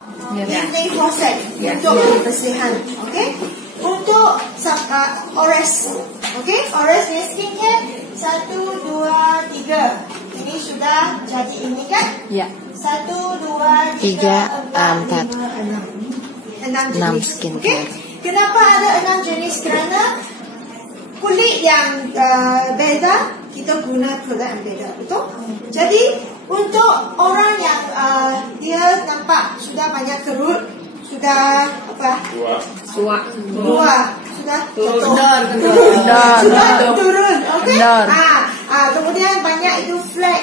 Ini faucet untuk kebersihan. Okey. Untuk Ores. Okey, Ores ni skincare 1, 2, 3. Ini sudah jadi ini kan? Ya. 1, 2, 3, 4, 5, 6 jenis skincare. Okay? Kenapa ada 6 jenis? Kerana kulit yang beza, kita guna produk yang beza. Betul? Jadi untuk orang yang dia nampak sudah banyak kerut, sudah apa? Sudah turun. Okey? Kemudian banyak itu flek.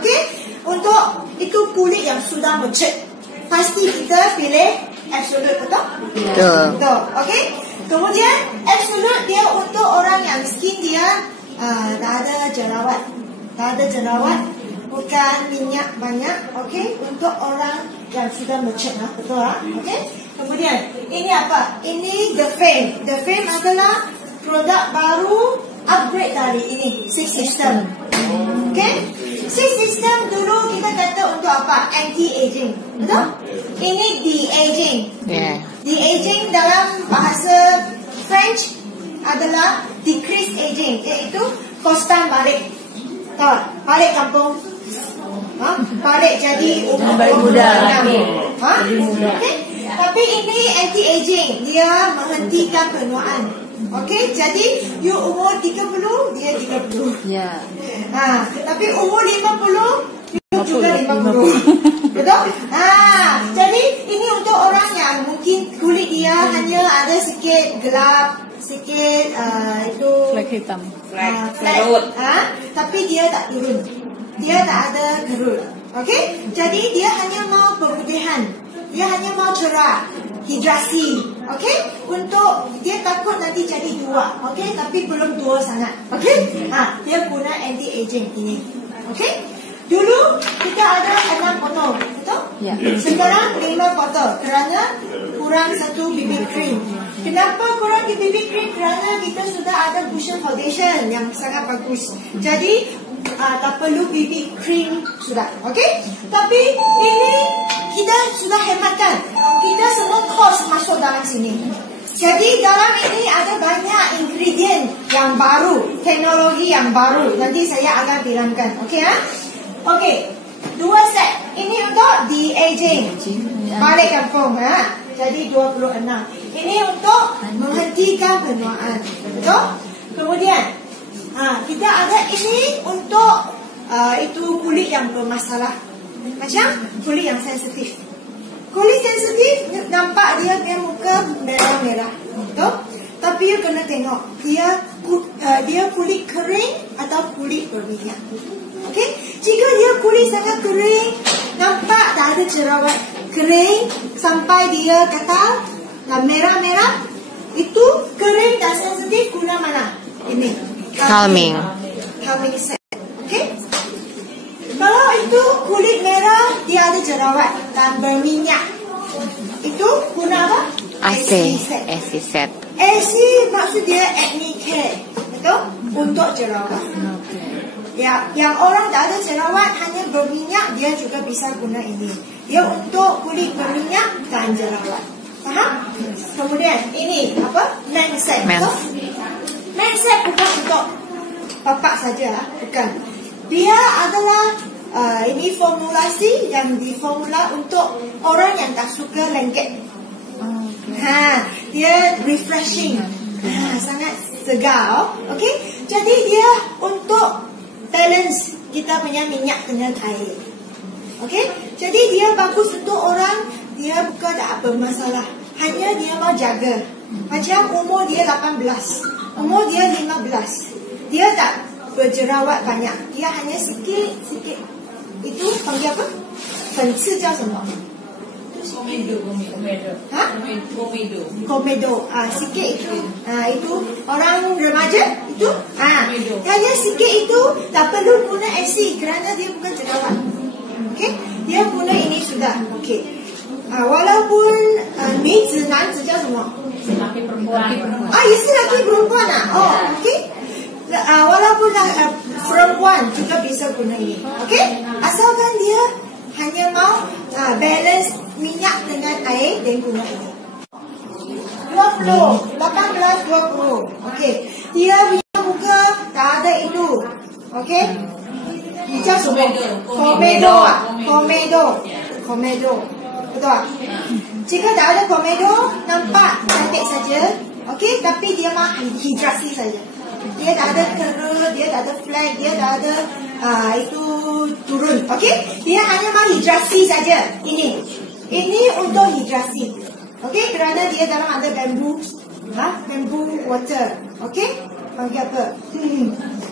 Okey? Untuk itu kulit yang sudah mencet, pasti kita pilih Absolute, betul? Betul. Okey? Kemudian Absolute dia untuk orang yang skin dia tak ada jerawat, bukan minyak banyak. Okey? Untuk orang yang sudah mencet, betul lah? Okey? Kemudian ini apa? Ini The Fame. The Fame adalah produk baru upgrade dari ini, Six System. Okey? Six System dulu kita kata untuk apa? Anti-aging. Betul? Ini de-aging. De-aging dalam bahasa French adalah decrease aging, iaitu konstan balik. Tahu? Balik kampung. Balik jadi muda. Okay? Tapi ini anti-aging, dia menghentikan penuaan. Okey, jadi you umur 30, dia 30. Ya. Tapi umur 50, you juga 50. Betul? Jadi ini untuk orang yang mungkin kulit dia hanya ada sikit gelap, sikit itu flek hitam. Kerut. Tapi dia tak turun. Dia tak ada kerut. Okey? Jadi dia hanya mau pemutihan. Dia hanya mau cerah, hidrasi. Okey? Untuk dia takut nanti jadi tua. Okey? Tapi belum tua sangat. Okey? Dia guna anti-aging ini. Okey? Dulu kita ada 6 botol, betul? Ya. Sekarang 5 botol kerana kurang 1 BB cream. Kenapa kurang BB cream? Kerana kita sudah ada cushion foundation yang sangat bagus. Jadi tak perlu BB cream sudah. Okey? Tapi ini kita sudah hematkan. Kita semua kos masuk dalam sini. Jadi dalam ini ada banyak ingredient yang baru, teknologi yang baru. Nanti saya akan bilangkan. Okey Okey, 2 set. Ini untuk de-aging, balik kampung. Jadi 26. Ini untuk menghentikan penuaan. Betul? Kemudian kita ada ini untuk itu kulit yang bermasalah, macam kulit yang sensitif. Kulit sensitif nampak dia punya muka merah-merah, betul? Tapi you kena tengok dia kulit kering atau kulit berminyak. Okey? Jika dia kulit sangat kering, nampak tak ada jerawat, kering sampai dia katal dan merah-merah, itu kering dan sensitif, guna mana? Ini calming set. Okey? Kalau itu kulit merah, dia ada jerawat dan berminyak, itu guna apa? AC set. AC maksud dia acne care, betul? Untuk jerawat. Ya, yang orang tak ada jerawat, hanya berminyak, dia juga bisa guna ini. Dia untuk kulit berminyak dan jerawat. Faham? Kemudian ini apa? Men set. Men set bukan untuk bapak saja, bukan. Dia adalah ini formulasi yang diformula untuk orang yang tak suka lengket. Dia refreshing. Sangat segar. Okey? Jadi dia untuk balance kita punya minyak dengan air. Okey? Jadi dia bagus untuk orang dia bukan tak bermasalah, hanya dia mau jaga. Macam umur dia 18, umur dia 15, dia tak berjerawat banyak, dia hanya sikit-sikit. Itu panggil apa? 粉刺叫什么？ Komedo. Sikit itu. Itu orang remaja itu. Hanya sikit itu, tak perlu guna AC kerana dia bukan jerawat. Okey? Dia guna ini sudah. Okey. Walaupun ni男子叫什么？ Laki perempuan.也是laki perempuan. Okey. Walaupun perempuan juga bisa guna ini. Okey? Asalkan dia hanya mau balance minyak dengan air dan guna ini. 20, 18, 20. Okey. Dia punya muka tak ada itu. Okey. Dia semua komedo. Komedo. Betul tak? Jika tak ada komedo, nampak cantik saja. Okey, tapi dia mah hidrasi saja. Dia tak ada kerut, dia tak ada flag, dia tak ada itu turun. Okey, dia hanya mah hidrasi saja. Ini untuk hidrasi. Okey, kerana dia dalam ada bambu, bambu water. Okey, panggil apa?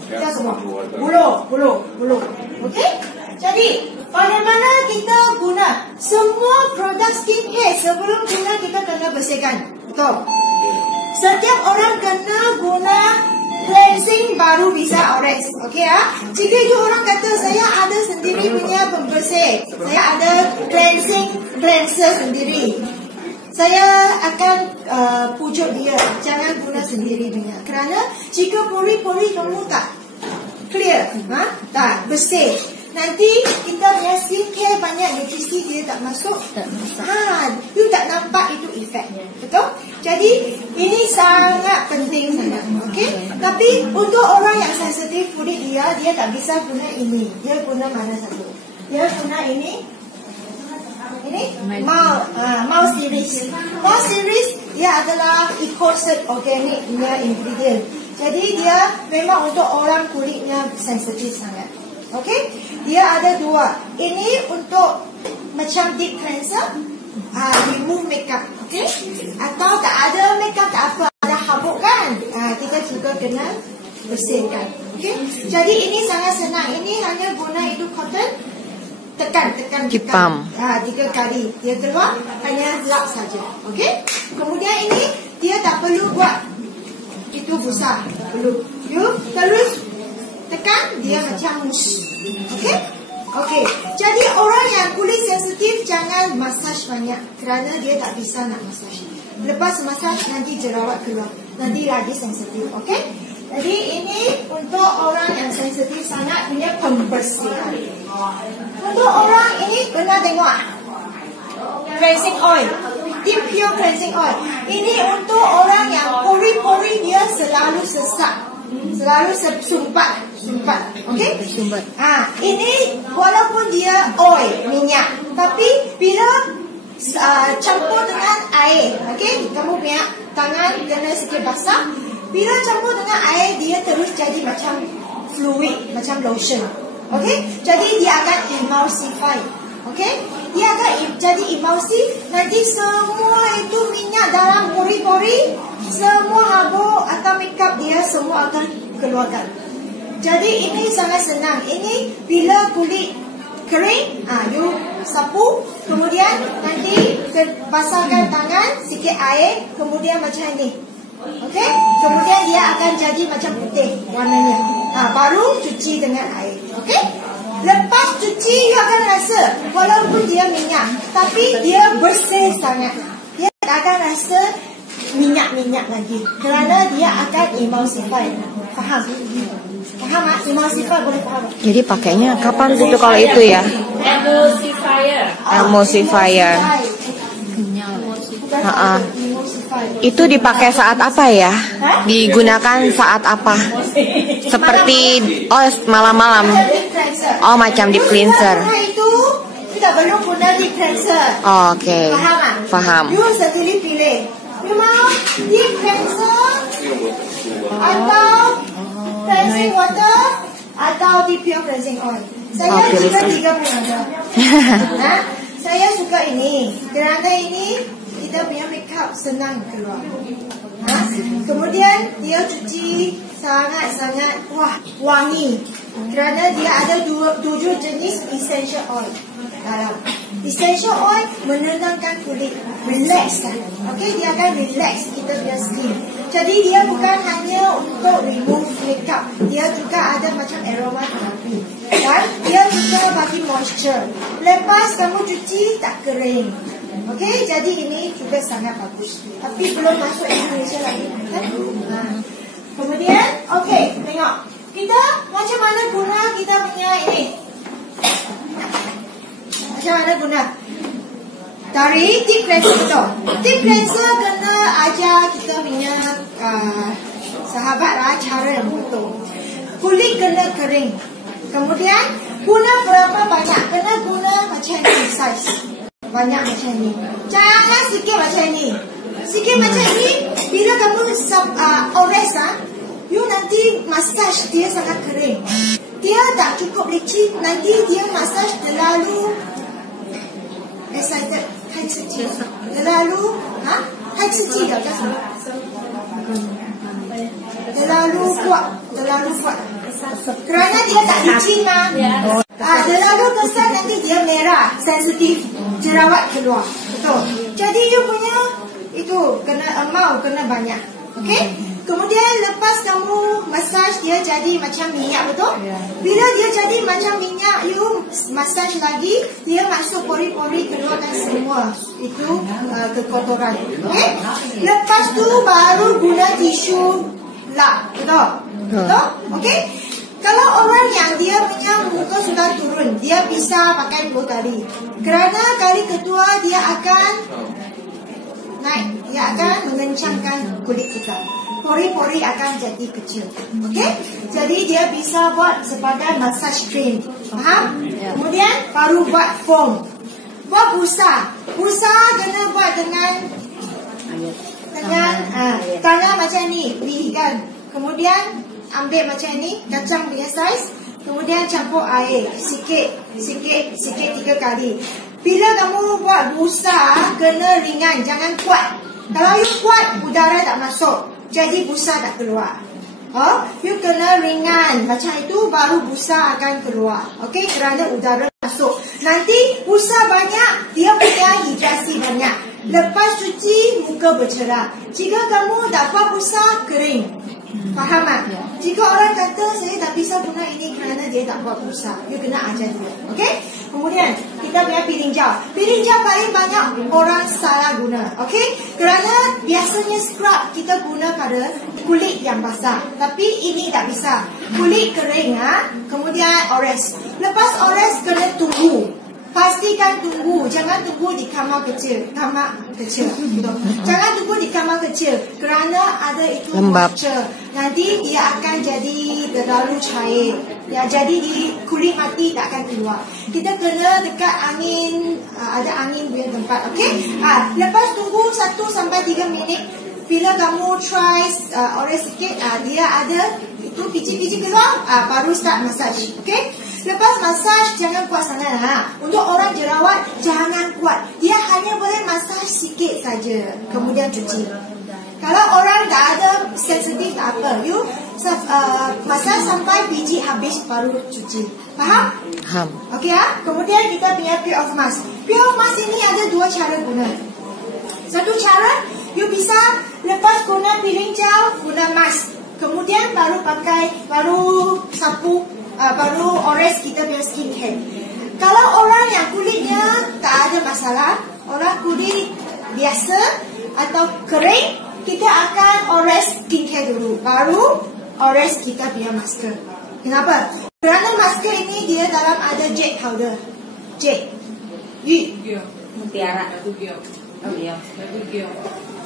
Dia semua. Bulu. Okey, jadi bagaimana kita guna semua produk skincare sebelum guna kita kena bersihkan. Betul. Setiap orang kena guna cleansing baru bisa ores. Okey ya. Jika itu orang kata saya ada sendiri punya pembersih, saya ada cleanser sendiri, saya akan pujuk dia jangan guna sendiri punya. Kerana jika pori-pori kamu tak clear, tak bersih, nanti kita punya skincare banyak nutrisi dia tak masuk. You tak nampak itu efek. Betul? Jadi ini sangat penting sangat. Okey? Tapi untuk orang yang sensitif kulit dia tak bisa guna ini. Dia guna mana satu? Dia guna ini. Mau series. Mau series dia adalah EcoCert organic punya ingredient. Jadi dia memang untuk orang kulitnya sensitif sangat. Okey? Dia ada dua. Ini untuk macam deep cleanser, remove makeup. Okey? Atau tak ada makeup tak apa, ada habuk kan? Kita juga kena bersihkan. Okey? Jadi ini sangat senang. Ini hanya guna itu cotton. Tekan. Kipam. 3 kali. Dia keluar, hanya lap saja. Okey? Kemudian ini dia tak perlu buat itu besar. Tak perlu. You terus tekan, dia macam mus. Okey. Jadi orang yang kulit sensitif jangan masaj banyak kerana dia tak bisa nak masaj. Lepas masaj nanti jerawat keluar. Nanti lagi sensitif. Okey? Jadi ini untuk orang yang sensitif sangat punya pembersihan. Untuk orang ini kena tengok cleansing oil, deep pure cleansing oil. Ini untuk orang yang pori-pori dia selalu sesak, selalu sumpat. Okey? Sumbat. Ini walaupun dia oil, minyak, tapi bila campur dengan air, okey? Kamu punya tangan kena sikit basah. Bila campur dengan air, dia terus jadi macam fluid, macam lotion. Okey? Jadi dia akan emulsify. Okey? Dia akan jadi emulsi. Nanti semua itu minyak dalam pori-pori, semua habuk atau makeup dia semua akan keluarkan. Jadi ini sangat senang. Ini bila kulit kering, you sapu, kemudian nanti basahkan tangan, sikit air, kemudian macam ini. Okey? Kemudian dia akan jadi macam putih warnanya. Baru cuci dengan air. Okey? Lepas cuci, you akan rasa walaupun dia minyak, tapi dia bersih sangat. Dia tak akan rasa minyak-minyak lagi. Kerana dia akan emulsify. Faham? Faham tak? Emulsify boleh faham? Jadi pakainya kapan itu kalau itu ya? Emulsifier. Itu dipakai saat apa ya? Digunakan saat apa? Seperti malam-malam. Macam deep cleanser. Itu tidak perlu guna deep cleanser. Oke. Faham tak? Faham. You sendiri pilih. You mau deep cleanser atau cleansing water atau deep pure cleansing oil. Saya juga tiga pun ada. Saya suka ini. Kerana ini kita punya makeup senang keluar. Kemudian dia cuci sangat-sangat wangi. Kerana dia ada 7 jenis essential oil dalam. Essential oil menenangkan kulit, relaxkan. Okey, dia akan relax kita punya skin. Jadi dia bukan hanya untuk remove makeup, dia juga ada macam aroma terapi. Dan dia juga bagi moisture. Lepas kamu cuci tak kering. Okey, jadi ini juga sangat bagus. Tapi belum masuk Indonesia lagi, kan? Kemudian, okey, tengok. Kita macam mana guna kita punya ini. Macam mana guna? Dari tip cleanser betul. Tip cleanser kena ajar kita punya sahabat lah cara yang betul. Kulit kena kering. Kemudian guna berapa banyak? Kena guna macam ni size. Banyak macam ni. Jangan sikit macam ni. Sikit macam ni. Bila kamu ores you nanti massage dia sangat kering. Dia tak cukup licin. Nanti dia massage terlalu excited. 太刺激了 terlalu太刺激了叫什么 terlalu kuat kerana dia tak licin mah. Terlalu besar nanti dia merah, sensitif, jerawat keluar. Betul. Jadi you punya itu kena kena banyak. Okey. Kemudian lepas kamu massage dia jadi macam minyak, betul? Bila dia jadi macam minyak, you massage lagi, dia masuk pori-pori, keluarkan semua itu kekotoran. Okay? Lepas tu baru guna tisu lap, betul? Betul? Okay? Kalau orang yang dia punya muka sudah turun, dia bisa pakai 2 kali. Kerana kali kedua dia akan naik, dia akan mengencangkan kulit kita. Pori-pori akan jadi kecil. Okey? Jadi dia bisa buat sebagai massage cream. Faham? Kemudian baru buat foam. Buat busa. Busa kena buat dengan tangan macam ni, kan. Kemudian ambil macam ni, kacang punya saiz. Kemudian campur air sikit 3 kali. Bila kamu buat busa, kena ringan, jangan kuat. Kalau you kuat, udara tak masuk. Jadi busa tak keluar. You kena ringan. Macam itu baru busa akan keluar. Okey, kerana udara masuk. Nanti busa banyak, dia punya hidrasi banyak. Lepas cuci, muka bercerah. Jika kamu tak buat busa, kering. Faham tak? Jika orang kata saya tak bisa guna ini kerana dia tak buat busa, you kena ajar dia. Okey? Kemudian kita punya piring gel. Piring gel paling banyak orang salah guna. Okey? Kerana biasanya scrub kita guna pada kulit yang basah. Tapi ini tak bisa. Kulit kering kemudian ores. Lepas ores kena tunggu. Pastikan tunggu. Jangan tunggu di kamar kecil. Jangan tunggu di kamar kecil. Kerana ada itu moisture. Nanti dia akan jadi terlalu cair. Ya, jadi di kulit mati tak akan keluar. Kita kena dekat angin, ada angin punya tempat. Okey? Lepas tunggu 1 sampai 3 minit. Bila kamu try ores sikit, dia ada itu biji-biji keluar, baru start massage. Okey? Lepas massage jangan kuat sangat. Untuk orang jerawat jangan kuat. Dia hanya boleh massage sikit saja. Kemudian cuci. Kalau orang tak ada sensitif tak apa, you massage sampai biji habis baru cuci. Faham? Faham. Okey Kemudian kita punya peel off mask. Peel off mask ini ada 2 cara guna. Satu cara, you bisa lepas guna peeling gel, guna mask. Kemudian baru sapu, baru ores kita punya skincare. Kalau orang yang kulitnya tak ada masalah, orang kulit biasa atau kering, kita akan ores skincare dulu, baru ores kita punya masker. Kenapa? Kerana masker ini dia dalam ada jade powder. Jade. Mutiara.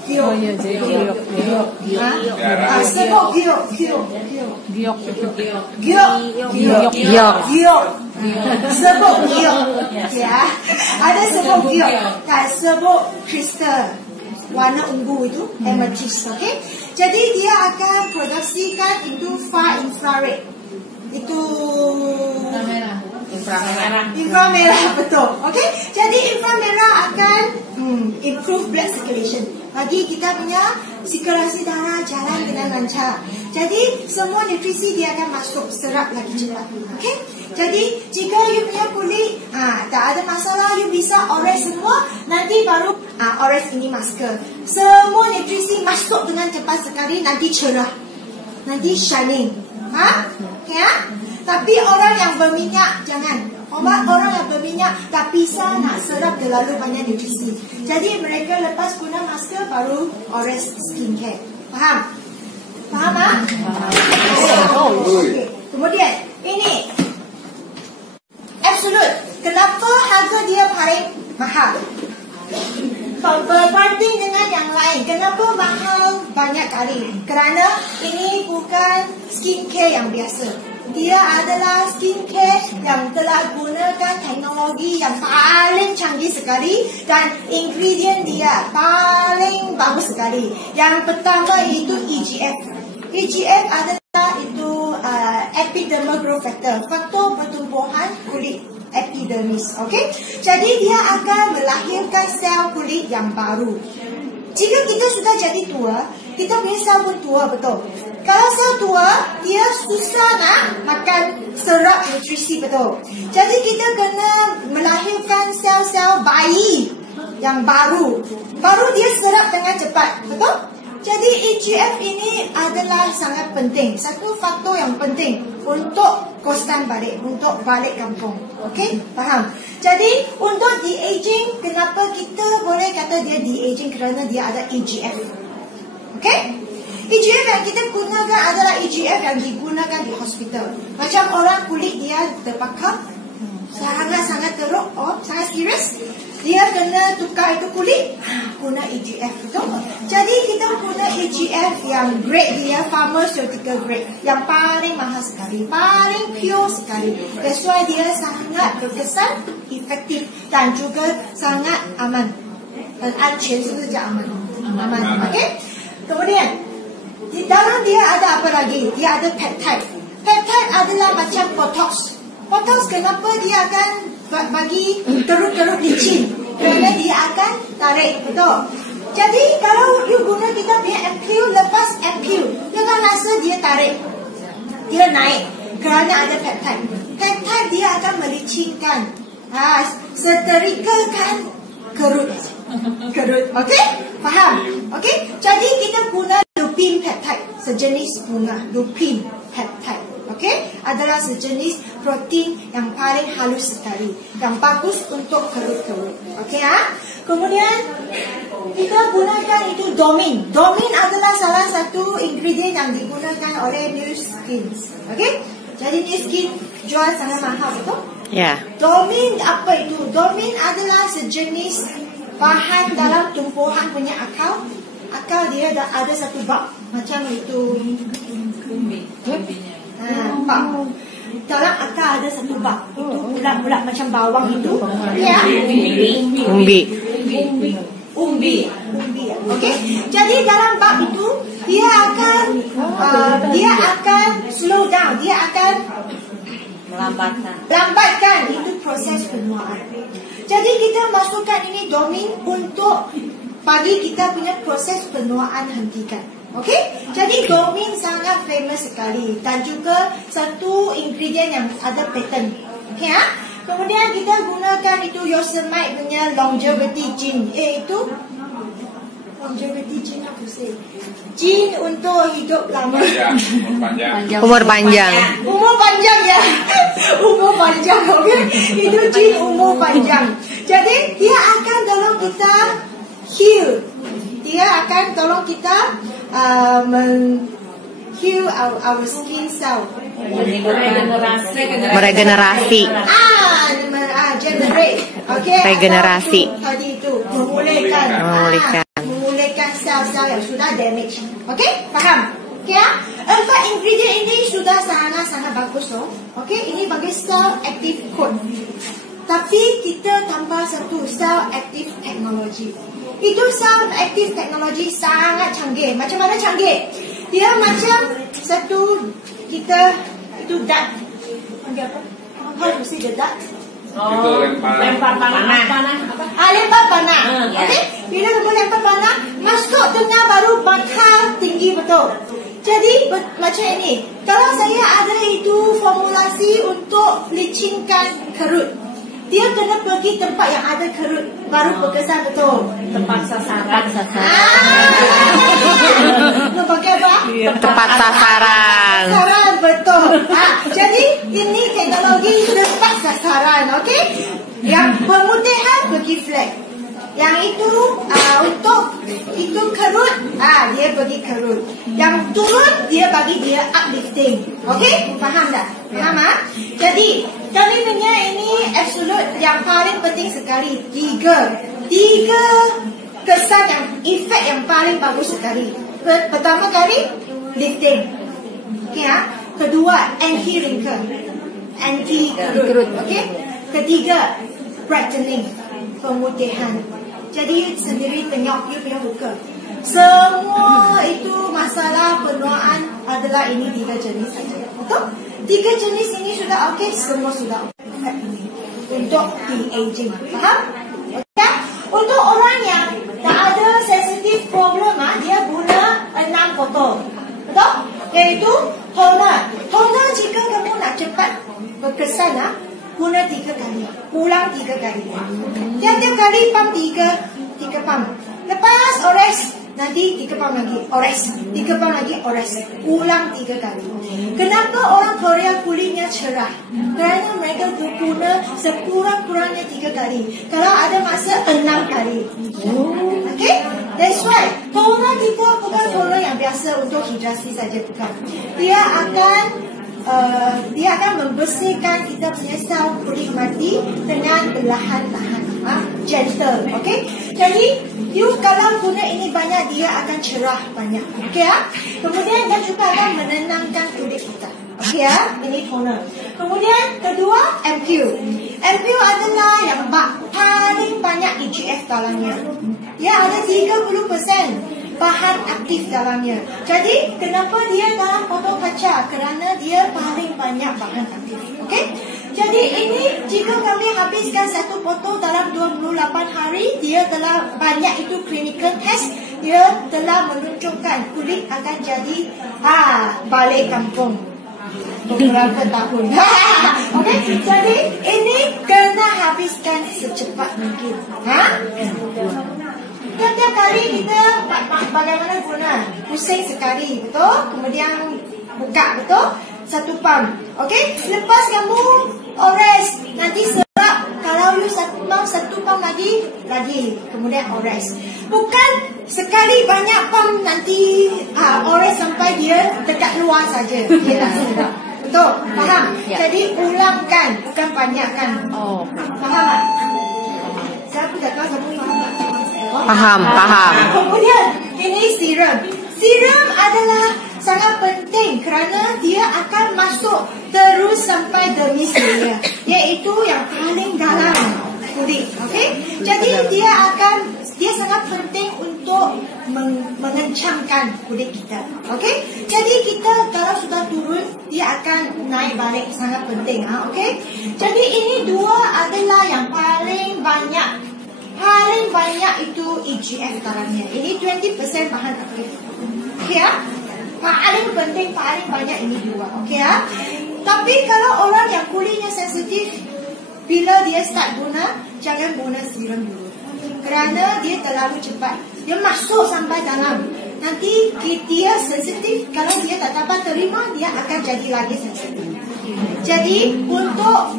Giok. Sebut giok. Ya. Ada sebut giok. Tak sebut kristal warna ungu itu, amethyst. Okey. Jadi dia akan produksikan itu far infrared. Itu inframerah, betul. Okey. Jadi inframerah akan improve blood circulation. Bagi kita punya sirkulasi darah jalan dengan lancar. Jadi semua nutrisi dia akan masuk, serap lagi cepat. Okey. Jadi jika you punya kulit tak ada masalah, you bisa ores semua. Nanti baru ores ini masker. Semua nutrisi masuk dengan cepat sekali. Nanti cerah, nanti shining. Okay, Tapi orang yang berminyak jangan. Orang yang berminyak tak bisa nak serap terlalu banyak nutrisi. Jadi mereka lepas guna masker baru ores skincare. Faham? Faham Okay. Kemudian ini Absolute. Kenapa harga dia dia paling mahal? Berbanding dengan yang lain, kenapa mahal banyak kali? Kerana ini bukan skincare yang biasa. Dia adalah skincare yang telah gunakan teknologi yang paling canggih sekali dan ingredient dia paling bagus sekali. Yang pertama itu EGF. EGF adalah itu epidermal growth factor, faktor pertumbuhan kulit epidermis. Okey, jadi dia akan melahirkan sel kulit yang baru. Jika kita sudah jadi tua, kita punya sel pun tua, betul. Kalau sel tua, dia susah nak makan serap nutrisi, betul. Jadi kita kena melahirkan sel-sel bayi yang baru. Baru dia serap dengan cepat, betul. Jadi EGF ini adalah sangat penting. Satu faktor yang penting untuk kostan balik, untuk balik kampung. Okey, faham? Jadi untuk de-aging, kenapa kita boleh kata dia de-aging? Kerana dia ada EGF. Okey? EGF yang kita gunakan adalah EGF yang digunakan di hospital. Macam orang kulit dia terbakar, sangat-sangat teruk, sangat serius, dia kena tukar itu kulit, guna EGF, betul? Jadi kita guna EGF yang grade dia pharmaceutical grade, yang paling mahal sekali, paling pure sekali. That's why dia sangat berkesan, efektif dan juga sangat aman. Dan anchen saja aman. Aman, okey? Kemudian di dalam dia ada apa lagi? Dia ada peptide. Peptide adalah macam Botox. Botox kenapa dia akan bagi kerut-kerut licin? Kerana dia akan tarik, betul. Jadi kalau you guna kita punya ampule, lepas ampule, jangan rasa dia tarik, dia naik kerana ada peptide. Peptide dia akan melicinkan, seterikalkan kerut. Okey? Faham? Okey? Jadi kita guna lupin peptide, sejenis bunga lupin peptide. Okey, adalah sejenis protein yang paling halus sekali, yang bagus untuk kerut-kerut. Okey, Kemudian kita gunakan itu Domin. Domin adalah salah satu ingredient yang digunakan oleh Nu Skin. Okey, jadi Nu Skin jual sangat mahal, betul? Ya. Domin apa itu? Domin adalah sejenis bahan dalam tumbuhan punya akal. Akal dia ada satu bab macam itu. Dalam akar ada satu bab. Itu bulat-bulat macam bawang itu. Ya. Umbi. Okey. Jadi dalam bab itu dia akan slow down. Dia akan lambatkan itu proses penuaan. Jadi kita masukkan ini Domin untuk bagi kita punya proses penuaan hentikan. Okey, jadi Domin sangat famous sekali dan juga satu ingredient yang ada patent. Okey, Kemudian kita gunakan itu Yosemite punya longevity gene, iaitu longevity gene apa sih? Gene untuk hidup lama. Umur panjang. Umur panjang ya. Umur panjang, okey. Itu gene umur panjang. Jadi dia akan tolong kita heal. Dia akan tolong kita heal our skin cell. Meregenerasi. Generate. Okay. Regenerasi. Tadi itu memulihkan sel-sel yang sudah damage. Okay, faham? Okay, 4 ingredient ini sudah sangat-sangat bagus, Okay, ini bagi cell active code. Tapi kita tambah satu cell active technology. Itu cell active technology sangat canggih. Macam mana canggih? Dia macam satu kita itu dart. Panggil apa? How to say the dart? Lempar panah. Lempar panah. Okay? Bila kita lempar panah, masuk tengah baru bakar tinggi, betul. Jadi macam ini. Kalau saya ada itu formulasi untuk licinkan kerut, dia kena pergi tempat yang ada kerut baru berkesan, betul. Tempat sasaran. Nak pakai apa? Tepat sasaran. Sasaran, betul. Jadi ini teknologi tepat sasaran, okey? Yang pemutihan pergi flat. Yang itu untuk itu kerut, dia pergi kerut. Yang turun dia bagi dia uplifting. Okey, faham tak? Faham Jadi kami punya ini absolute yang paling penting sekali. Tiga kesan yang efek yang paling bagus sekali. Pertama kali lifting. Okey Kedua anti-wrinkle, anti-kerut. Okey. Ketiga brightening, pemutihan. Jadi sendiri penyok you punya muka. Semua itu masalah penuaan adalah ini 3 jenis saja. Betul? 3 jenis ini sudah okey, semua sudah okey untuk de-aging. Faham? Okey? Untuk orang yang tak ada sensitive problem, dia guna 6 botol. Betul? Iaitu toner. Toner jika kamu nak cepat berkesan, guna 3 kali. Ulang 3 kali. Tiap-tiap kali pump 3 pump. Lepas ores, nanti 3 pump lagi. Ores. 3 pump lagi ores. Ulang 3 kali. Kenapa orang Korea kulitnya cerah? Kerana mereka guna sekurang-kurangnya 3 kali. Kalau ada masa 6 kali. Okay? That's why toner kita bukan toner yang biasa untuk hidrasi saja, bukan. Dia akan membersihkan kita punya sel kulit mati dengan perlahan-lahan, gentle. Okay? Jadi you kalau guna ini banyak, dia akan cerah banyak. Okay Kemudian dia juga akan menenangkan kulit kita. Okay Ini toner. Kemudian kedua MQ. MQ adalah yang paling banyak EGF dalamnya. Dia ada 30% bahan aktif dalamnya. Jadi kenapa dia dalam botol kaca? Kerana dia paling banyak bahan aktif. Okey? Jadi ini jika kami habiskan 1 botol dalam 28 hari, dia telah banyak itu clinical test, dia telah menunjukkan kulit akan jadi balik kampung beberapa tahun. Okey? Jadi ini kena habiskan secepat mungkin. Setiap kali kita bagaimana guna? Pusing sekali, betul? Kemudian buka, betul? 1 pump. Okey? Lepas kamu ores, nanti serap. Kalau you 1 pump lagi. Kemudian ores. Bukan sekali banyak pump nanti ores sampai dia dekat luar saja. Dia dah serap. Betul? Faham? Jadi ulangkan, bukan banyakkan. Faham tak? Saya tak tahu kamu faham tak? Paham. Kemudian ini serum. Serum adalah sangat penting kerana dia akan masuk terus sampai dermis layer, iaitu yang paling dalam kulit. Okey? Jadi dia sangat penting untuk mengencangkan kulit kita. Okey? Jadi kita kalau sudah turun, dia akan naik balik, sangat penting. Okey? Jadi ini dua adalah yang paling banyak itu EGF dalamnya. Ini 20% bahan aktif. Okey Paling penting, paling banyak ini dua. Okey Tapi kalau orang yang kulitnya sensitif, bila dia start guna, jangan guna serum dulu. Kerana dia terlalu cepat. Dia masuk sampai dalam. Nanti dia sensitif, kalau dia tak dapat terima, dia akan jadi lagi sensitif. Jadi untuk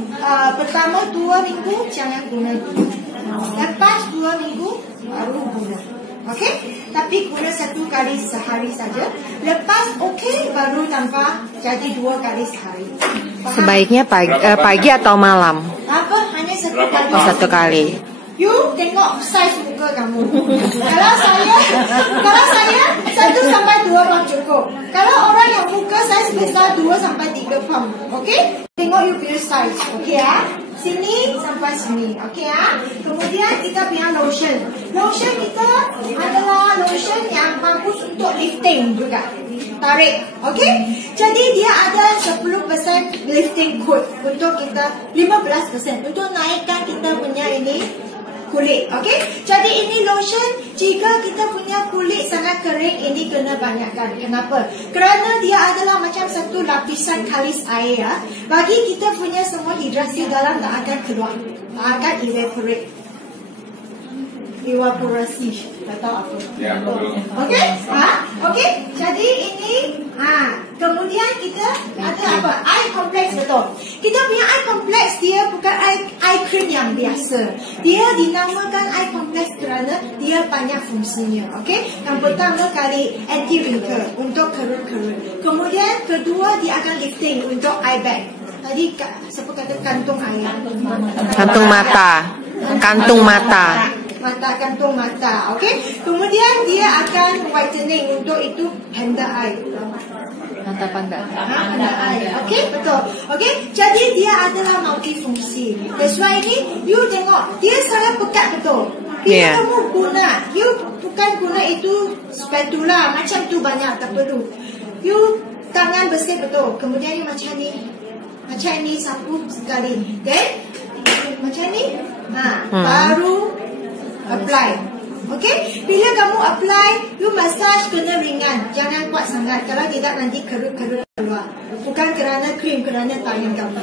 pertama 2 minggu jangan guna dulu. Lepas 2 minggu baru guna. Okey? Tapi guna 1 kali sehari saja. Lepas okey, baru tambah jadi 2 kali sehari. Faham? Sebaiknya pagi atau malam? Apa? Hanya 1 kali. 1 kali. You tengok saiz muka kamu. Kalau saya 1 sampai 2 pump cukup. Kalau orang yang muka saiz besar 2 sampai 3 pump. Okey? Tengok you punya saiz. Okey Sini sampai sini. Okey Kemudian kita punya lotion. Lotion kita adalah lotion yang bagus untuk lifting juga. Tarik. Okey? Jadi dia ada 10% lifting coat untuk kita, 15% untuk naikkan kita punya ini kulit. Okey? Jadi ini lotion, jika kita punya kulit sangat kering, ini kena banyakkan. Kenapa? Kerana dia adalah macam satu lapisan kalis air bagi kita punya semua hidrasi dalam tak akan keluar. Tak akan evaporasi. Tak tahu apa. Ya, betul. Okey? Okey? Jadi ini Kemudian kita ada apa? Eye complex, betul. Kita punya eye complex dia bukan eye cream yang biasa. Dia dinamakan eye complex kerana dia banyak fungsinya. Okey? Yang pertama kali anti wrinkle untuk kerut-kerut. Kemudian kedua dia akan lifting untuk eye bag. Tadi siapa kata kantung air? Kantung mata. Kantung mata. Mata, kantung mata. Okey. Kemudian dia akan whitening untuk itu panda eye. Mata panda. Panda eye. Okey, betul. Okey. Jadi dia adalah multifungsi. That's why ni you tengok dia sangat pekat betul. Bila kamu guna, you bukan guna itu spatula macam tu banyak tak perlu. You tangan bersih betul. Kemudian you macam ni. Macam ni sapu sekali. Then macam ni. Baru apply. Okey? Bila kamu apply, you massage kena ringan. Jangan kuat sangat. Kalau tidak nanti kerut-kerut keluar. Bukan kerana krim, kerana tangan kamu.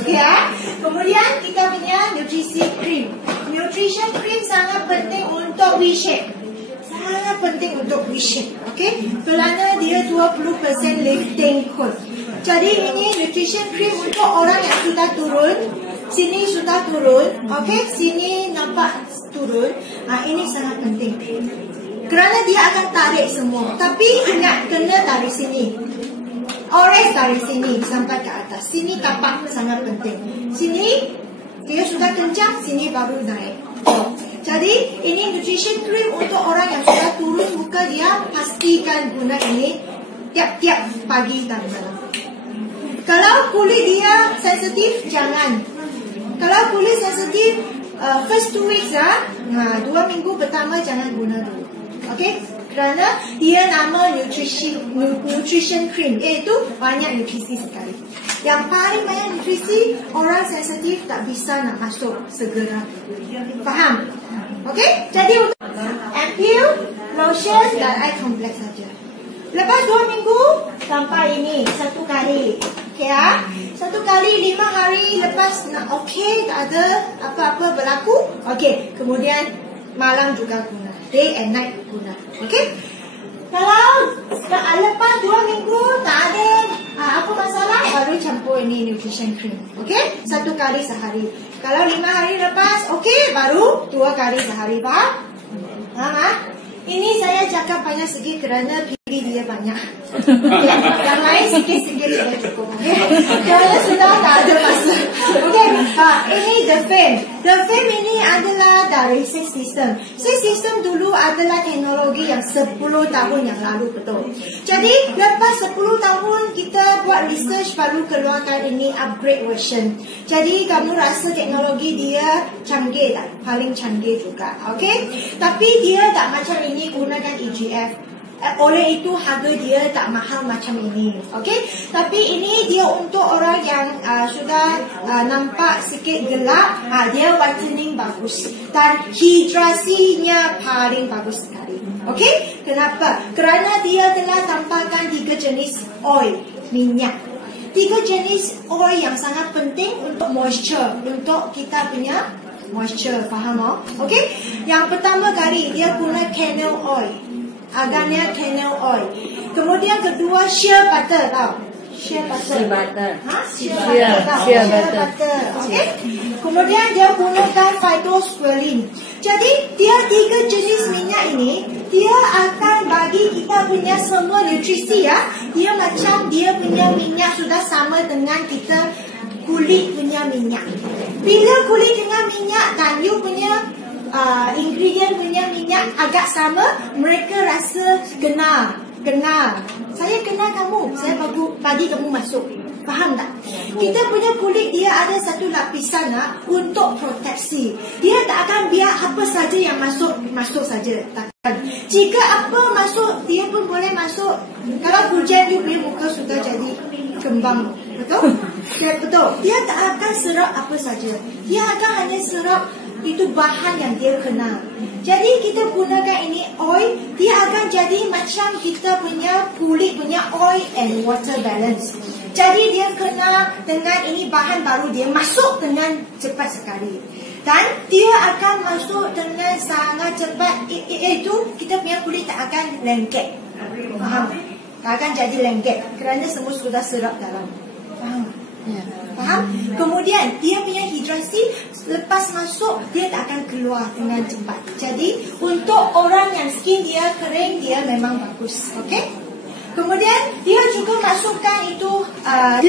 Okey ya? Kemudian kita punya nutrisi cream. Nutrition cream sangat penting untuk V-shape. Sangat penting untuk V-shape. Okey? Kerana dia 20% lifting coat. Jadi ini nutrition cream untuk orang yang sudah turun. Sini sudah turun. Okey? Sini nampak turun. Ini sangat penting. Kerana dia akan tarik semua. Tapi ingat, kena tarik sini. Ores dari sini sampai ke atas. Sini tapak sangat penting. Sini dia sudah kencang, sini baru naik. Jadi ini nutrition cream untuk orang yang sudah turun muka dia. Pastikan guna ini tiap-tiap pagi dan malam. Kalau kulit dia sensitif, jangan. Kalau kulit sensitif, first 2 weeks 2 minggu pertama jangan guna dulu. Okey? Kerana dia nama nutrition cream, iaitu banyak nutrisi sekali. Yang paling banyak nutrisi, orang sensitif tak bisa nak masuk segera. Faham? Okey? Jadi untuk ampoule, lotion dan eye complex saja. Lepas 2 minggu sampai ini 1 kali. Okey ya? 1 kali 5 hari lepas nak okey, tak ada apa-apa berlaku. Okey, kemudian malam juga guna. Day and night guna. Okey? Kalau lepas 2 minggu tak ada apa masalah, baru campur ini nutrition cream. Okey? 1 kali sehari. Kalau 5 hari lepas, okey, baru 2 kali sehari. Faham? Faham? Ini saya cakap banyak sikit kerana pilih dia banyak. Yang lain sikit-sikit sudah cukup. Kerana sudah tak ada masa. Okey, ini The Fame. The Fame ini adalah dari Six System. Six System dulu adalah teknologi yang 10 tahun yang lalu, betul. Jadi lepas 10 tahun kita buat research baru keluarkan ini upgrade version. Jadi kamu rasa teknologi dia canggih tak? Paling canggih juga. Okey? Tapi dia tak macam ini gunakan EGF. Oleh itu harga dia tak mahal macam ini. Okey? Tapi ini dia untuk orang yang sudah nampak sikit gelap, dia whitening bagus dan hidrasinya paling bagus sekali. Okey? Kenapa? Kerana dia telah tampakkan 3 jenis oil, minyak. 3 jenis oil yang sangat penting untuk moisture, untuk kita punya moisture, faham tak? Okey? Yang pertama kali dia guna canola oil. Agaknya canola oil. Kemudian kedua shea butter, tahu? Shea butter. Shea butter. Shea butter. Okey? Kemudian dia gunakan phytosqualene. Jadi dia 3 jenis minyak ini, dia akan bagi kita punya semua nutrisi ya. Dia macam dia punya minyak sudah sama dengan kita kulit punya minyak. Bila kulit dengan minyak dan you punya ingredient punya minyak agak sama, mereka rasa kenal. Saya kenal kamu, saya bagi kamu masuk. Faham tak? Kita punya kulit dia ada satu lapisan untuk proteksi. Dia tak akan biar apa saja yang masuk saja. Takkan. Jika apa masuk, dia pun boleh masuk. Kalau hujan, you punya muka sudah jadi kembang. Betul? Ya, betul. Dia tak akan serap apa saja. Dia akan hanya serap itu bahan yang dia kenal. Jadi kita gunakan ini oil, dia akan jadi macam kita punya kulit punya oil and water balance. Jadi dia kena dengan ini bahan baru, dia masuk dengan cepat sekali. Dan dia akan masuk dengan sangat cepat, iaitu kita punya kulit tak akan lengket. Faham? tak akan jadi lengket kerana semua sudah serap dalam. Faham? Ya. Faham? Kemudian dia punya hidrasi lepas masuk dia tak akan keluar dengan cepat. Jadi untuk orang yang skin dia kering dia memang bagus. Okey? Kemudian dia juga masukkan itu 5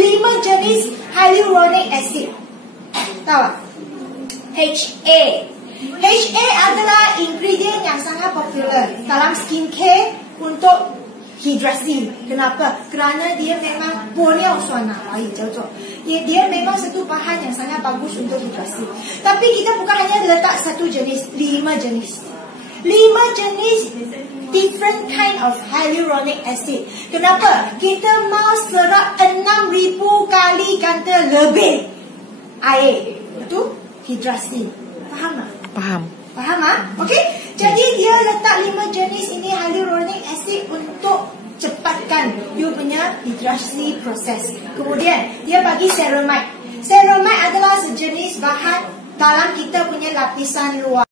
jenis hyaluronic acid. Tahu? HA. HA adalah ingredient yang sangat popular dalam skincare untuk hidrasi. Kenapa? Kerana dia memang borneo suana. Dia memang satu bahan yang sangat bagus untuk hidrasi. Tapi kita bukan hanya letak satu jenis, 5 jenis. 5 jenis different kind of hyaluronic acid. Kenapa? Kita mau serap 6,000 kali ganda lebih air. Itu hidrasi. Faham tak? Paham. Faham tak? Okey? Jadi dia letak 5 jenis ini hyaluronic acid untuk cepatkan you punya hidrasi proses. Kemudian dia bagi ceramide. Ceramide adalah sejenis bahan dalam kita punya lapisan luar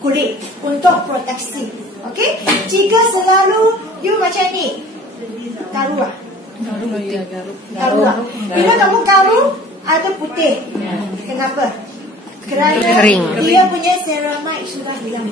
kulit untuk proteksi. Okey? Jika selalu you macam ni, garu lah. Garu lah. Bila kamu garu, ada putih. Kenapa? Kerana Kering. dia punya ceramide sudah hilang.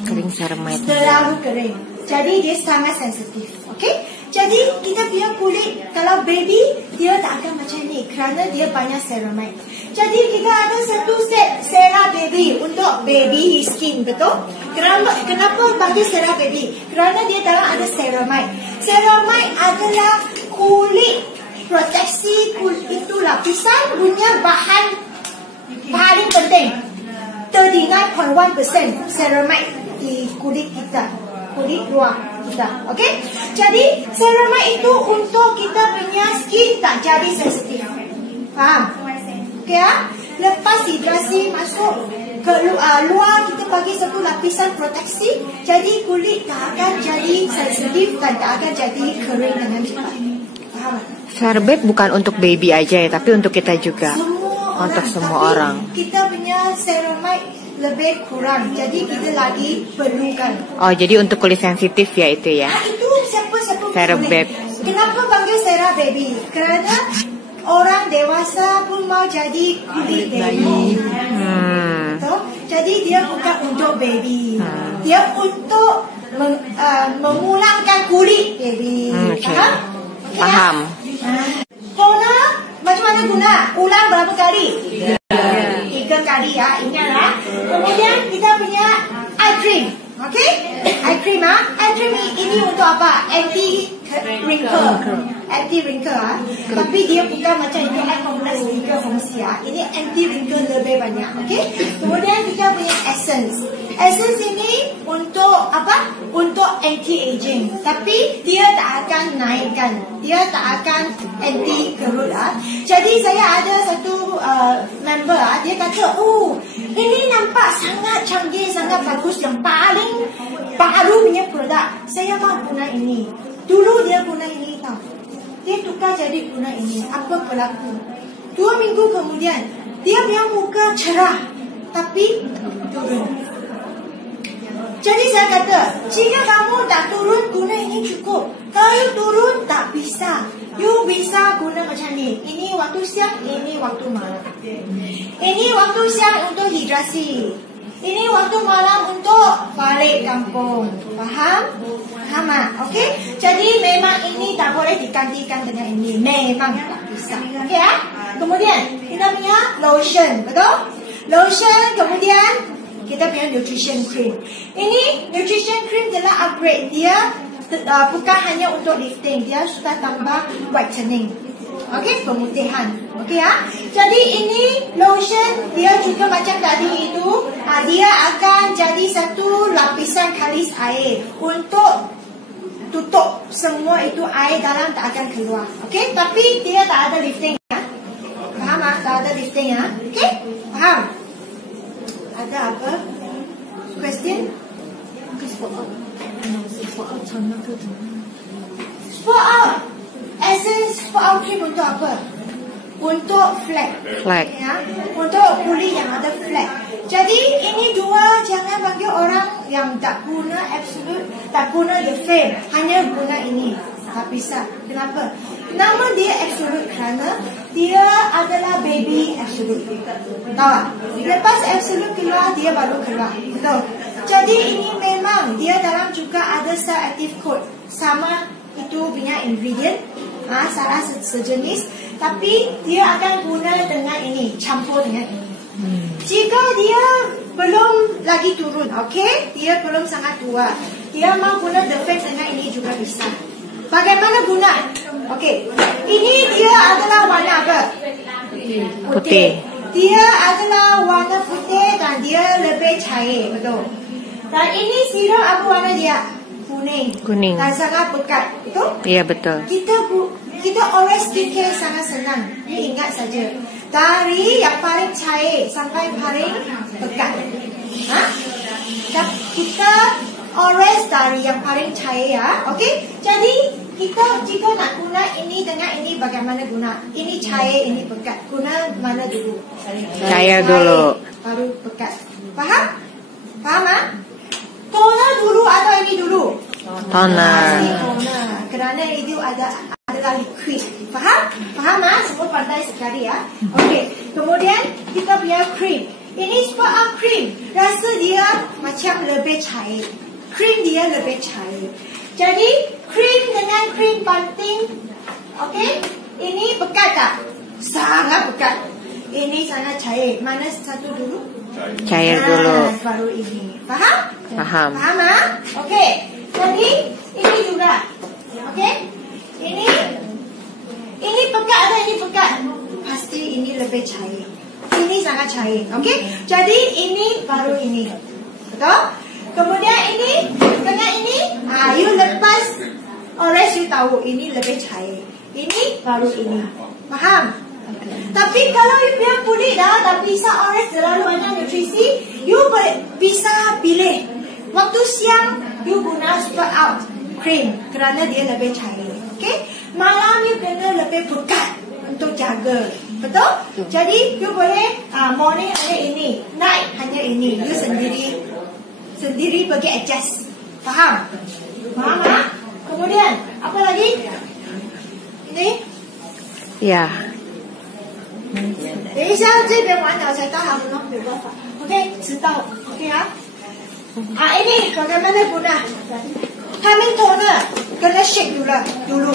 Kering ceramide. Terlalu kering. Jadi dia sangat sensitif. Okey? Jadi kita punya kulit kalau baby dia tak akan macam ni kerana dia banyak ceramide. Jadi kita ada satu set Cera Baby untuk baby skin, betul? Kenapa bagi Cera Baby? Kerana dia dalam ada ceramide. Ceramide adalah kulit proteksi kulit itu lapisan punya bahan paling penting. 39.1% ceramide di kulit kita, kulit luar kita. Okey? Jadi ceramide itu untuk kita punya skin tak jadi sensitif. Faham? Okey ya? Lepas hidrasi masuk ke luar, kita bagi satu lapisan proteksi, jadi kulit tak akan jadi sensitif dan tak akan jadi kering dengan cepat. Faham? Cerbet bukan untuk baby aja ya, tapi untuk kita juga. Untuk semua orang. Kita punya ceramide lebih kurang, jadi kita lagi perlukan. Oh, jadi untuk kulit sensitif ya itu ya. Itu siapa-siapa Cera boleh. Baby. Kenapa panggil Cera Baby? Kerana orang dewasa pun mau jadi kulit baby. Betul? Jadi dia bukan untuk baby. Dia untuk memulangkan kulit baby. Okay. Faham? Okay, Paham. Toner macam mana guna? Ulang berapa kali? 3 kali ya, ingat ya. Kemudian kita punya eye cream. Okey? Eye cream ah. Eye cream ini untuk apa? Anti wrinkle. Anti wrinkle. Tapi dia bukan macam ini F-formula 3 fungsi ah. Ini anti wrinkle lebih banyak. Okey? Kemudian kita punya essence. Essence ini untuk apa? Untuk anti-aging. Tapi dia tak akan naikkan. Dia tak akan anti kerut ah. Jadi saya ada satu member ah, dia kata, "Oh, ini nampak sangat canggih, sangat bagus, yang paling baru punya produk. Saya mau guna ini." Dulu dia guna ini tau. Dia tukar jadi guna ini. Apa berlaku? 2 minggu kemudian, dia punya muka cerah, tapi turun. Jadi saya kata, jika kamu tak turun, guna ini cukup. Kalau turun, tak bisa. You bisa guna macam ni. Ini waktu siang, ini waktu malam. Ini waktu siang untuk hidrasi. Ini waktu malam untuk balik kampung. Faham? Faham tak? Okey? Jadi memang ini tak boleh digantikan dengan ini. Memang tak bisa. Okey ya? Kemudian, kita punya lotion. Betul? Lotion, kemudian kita punya nutrition cream. Ini nutrition cream telah upgrade. Dia bukan hanya untuk lifting, dia sudah tambah whitening. Okey, pemutihan. Okey ya. Jadi ini lotion dia juga macam tadi itu, dia akan jadi satu lapisan kalis air untuk tutup semua itu air dalam tak akan keluar. Okey, tapi dia tak ada lifting ya. Faham tak? Tak ada lifting ya. Okey? Faham? Ada apa? Question? Spot out. Essence spot out cream untuk apa? untuk flag. Flag. Ya, untuk kulit yang ada flag. Jadi ini dua, jangan panggil orang yang tak guna absolute, tak guna the frame, hanya guna ini. Tak bisa. Kenapa? Nama dia absolute kerana dia adalah baby absolute. Tahu tak? Lepas absolute keluar, dia baru keluar. Betul? Jadi ini memang dia dalam juga ada cell active code. Sama itu punya ingredient, salah sejenis. Tapi dia akan guna dengan ini, campur dengan ini. Jika dia belum lagi turun, okey, dia belum sangat tua, dia mau guna the face dengan ini juga bisa. Bagaimana guna? Okey, ini dia adalah warna apa? Putih. Dia adalah warna putih dan dia lebih cair, betul. Dan ini sirup apa warna dia? Kuning. Kuning. Dan sangat pekat, betul? Iya betul. Kita ores DK sangat senang. You ingat saja. Dari yang paling cair sampai paling pekat. Kita ores dari yang paling cair ya. Okey. Jadi kita jika nak guna ini dengan ini bagaimana guna? Ini cair, ini pekat. Guna mana dulu? Cair dulu. Baru pekat. Faham? Faham? Toner dulu atau ini dulu? Toner. Toner. Kerana itu adalah liquid. Faham? Faham semua pandai sekali ya. Okey. Kemudian kita punya cream. Ini sebab cream. Rasa dia macam lebih cair. Cream dia lebih cair. Jadi cream dengan cream penting. Okey. Ini pekat tak? Sangat pekat. Ini sangat cair. Mana satu dulu? Cair dulu. Baru ini. Faham? Faham. Faham Okey. Jadi ini juga. Okey. Ini pekat atau ini pekat? Pasti ini lebih cair. Ini sangat cair. Okey. Jadi ini baru ini. Betul? Kemudian ini dengan ini, you lepas orange you tahu ini lebih cair. Ini baru ini. Faham? Tapi kalau you punya kulit dah tak bisa orange terlalu banyak nutrisi, you bisa pilih. Waktu siang you guna super out cream kerana dia lebih cair. Okey? Malam you kena lebih pekat untuk jaga. Betul? Jadi you boleh morning hanya ini, night hanya ini. You sendiri pergi adjust. Faham? Faham Kemudian apa lagi? Ini? Ya. 等一下这边完了才到他们没有办法。OK， 知道 OK ini bagaimana guna? Kami toner kena shake dulu.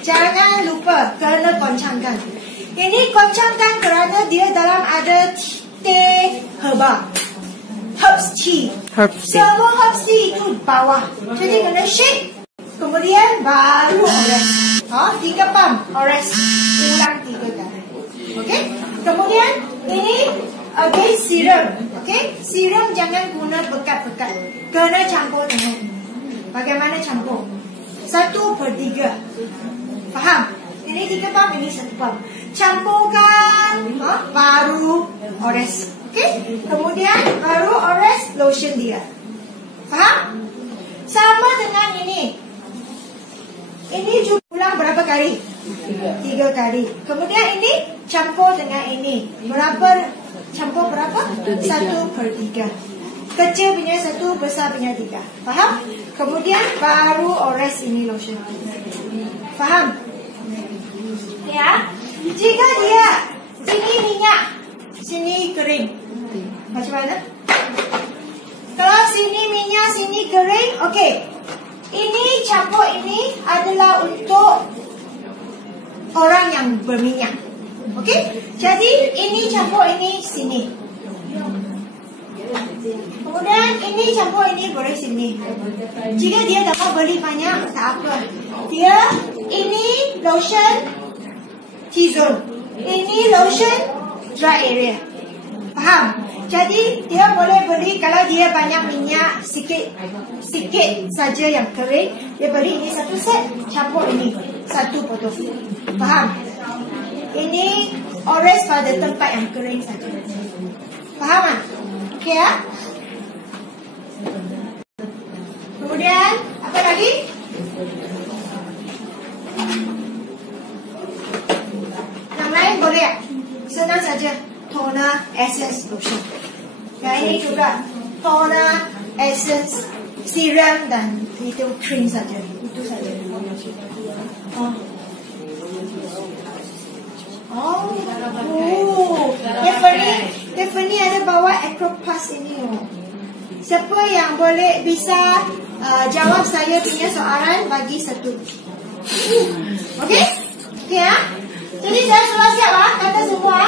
Jangan lupa kena goncangkan. Ini goncangkan kerana dia dalam ada teh herba, herbs tea. Semua herbs tea itu bawah. Jadi kena shake. Kemudian baru ores. 3 pump ores. Ulang 3 kali. Okey. Kemudian ini serum. Okey. Serum jangan guna pekat-pekat. Kena campur dengan ini. Bagaimana campur? 1/3. Faham? Ini 3 pump, ini 1 pump. Campurkan, baru ores. Okey. Kemudian baru ores lotion dia. Faham? Sama dengan ini. Ini juga ulang berapa kali? 3 kali. Kemudian ini campur dengan ini. Campur berapa? 1/3. Kecil punya 1, besar punya 3. Faham? Kemudian baru ores ini lotion. Faham? Ya. Jika dia sini minyak, sini kering. Macam mana? Kalau sini minyak, sini kering, okey. Ini campur ini adalah untuk orang yang berminyak. Okey? Jadi ini campur ini sini. Kemudian ini campur ini boleh sini. Jika dia dapat beli banyak, tak apa. Dia ini lotion T-zone. Ini lotion dry area. Faham? Jadi dia boleh beli kalau dia banyak minyak sikit saja yang kering, dia beli ini 1 set, campur ini 1 botol. Faham? Ini ores pada tempat yang kering saja. Faham? Okey ya? Kemudian apa lagi? Yang lain boleh ya? Yang ini juga toner, essence, serum dan itu cream saja. Itu saja. Tiffany ada bawa Acropass ini. Siapa yang boleh bisa jawab saya punya soalan bagi satu. Okey? Okey ya? Jadi saya sudah siap kata semua.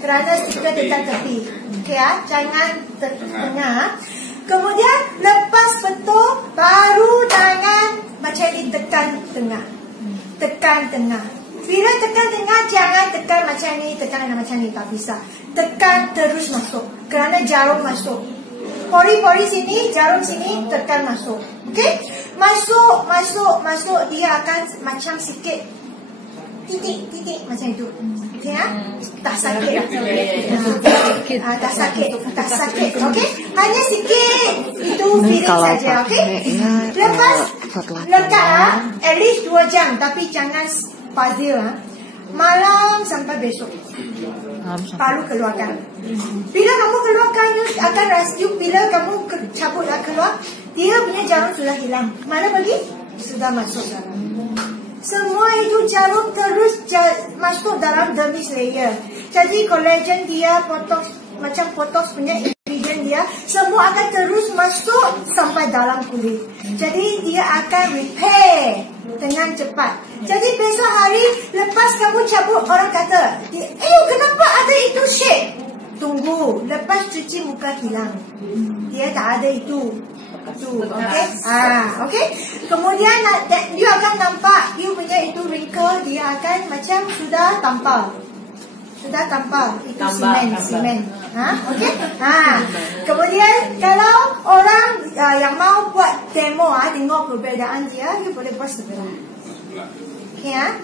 Kerana kita dekat tepi. Okey ya? Jangan tengah. Kemudian lepas betul baru tangan macam ini tekan tengah. Tekan tengah. Bila tekan tengah jangan tekan macam ni, tekan macam ni, tak bisa. Tekan terus masuk. Kerana jarum masuk. Pori-pori sini, jarum sini, tekan masuk. Okey? Masuk, masuk, masuk. Dia akan macam sikit titik macam itu. Okey ya? Tak sakit. Tak sakit. Tak sakit. Okey? Hanya sikit. Itu feeling saja. Okey? Lepas lekat at least 2 jam. Tapi jangan fazil. Malam sampai besok. Baru keluarkan. Bila kamu keluarkan, akan rasa bila kamu cabut keluar, dia punya jarum sudah hilang. Mana pergi? Sudah masuk dalam. Semua itu jarum terus masuk dalam dermis layer. Jadi collagen dia, botox, macam botox punya ingredient dia, semua akan terus masuk sampai dalam kulit. Jadi dia akan repair dengan cepat. Jadi besok hari lepas kamu cabut, orang kata, kenapa ada itu shade? Tunggu, lepas cuci muka hilang. Dia tak ada itu. Okey? Okey? Kemudian you akan nampak you punya itu wrinkle, dia akan macam sudah tampal. Sudah tampal. Itu semen. Okey? Kemudian kalau orang yang mau buat demo tengok perbezaan dia, you boleh buat segera. Okey ya?